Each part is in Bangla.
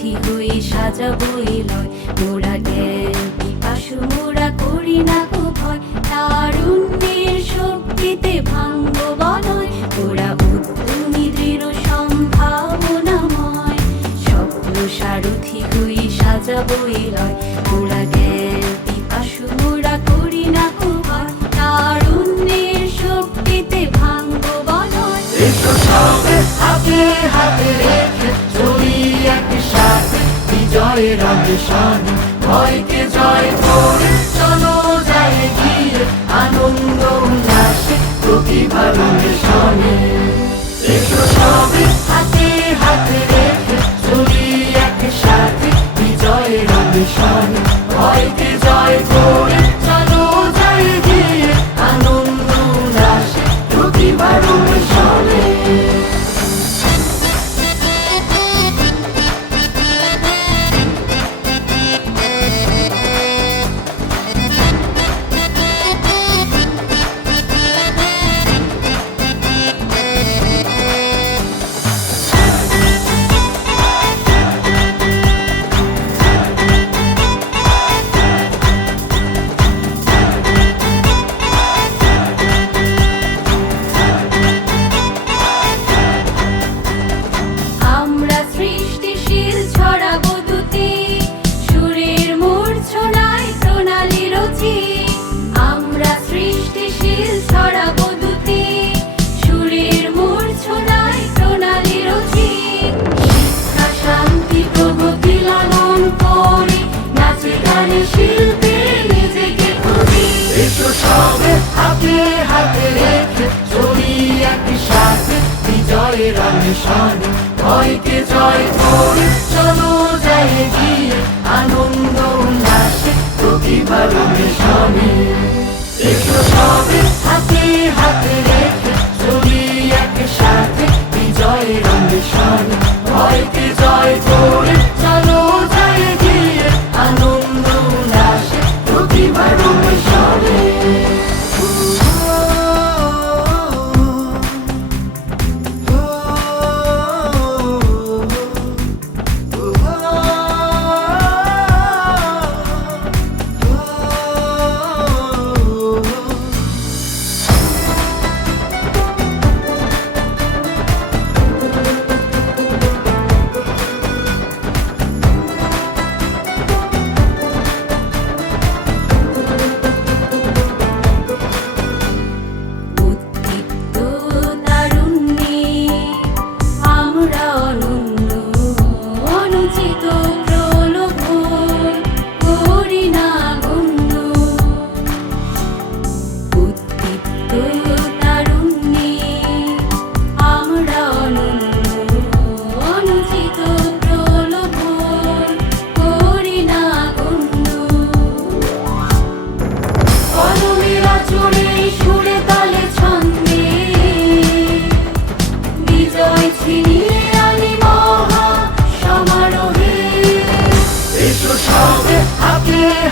সাথী হই সাজাবো লয়। মোরা জ্ঞান পিপাসু, মোরা করি না কো ভয়। তারুণ্যের শক্তিতে ভাঙ্গ বলয়। ওরা উদ্যমী, দৃঢ় সম্ভাবনাময়। স্বপ্ন সারথি হই সাজাবো লয়। মোরা জ্ঞান পিপাসু, মোরা করি না কো ভয়। তারুণ্যের শক্তিতে ভাঙ্গ বলয়। হাতে হাতে করে রাজেশন ভয়কে জয় করে চলো যায় গিয়ে আনন্দ উল্লাসে প্রতিভার সনে মিশন ভয়কে জয় করি চলো যাই গিয়ে আনন্দ উল্লাসে প্রতিবার মিশনে। এসো সবে হাতে হাতে রেখে চলি একসাথে, বিজয়ের মিশন, ভয়কে জয় করি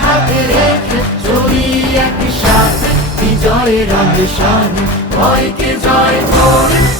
হাতে রেখে চলি একই সাথে বিজয়ের আবেশান ভয়কে জয় করে